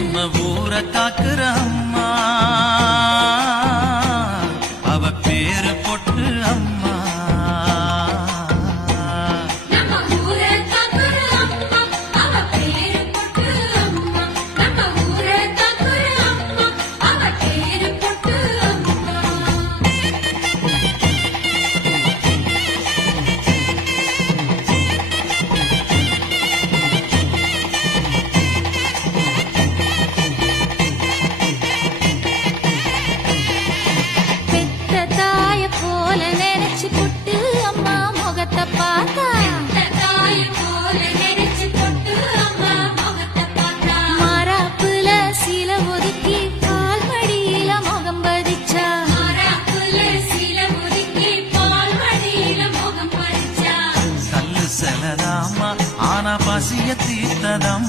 நம்ம ஊரை காக்குற அம்மா, அவ பேரு பொட்டு அம்மா. ஆனா பசிய தீர்த்ததம்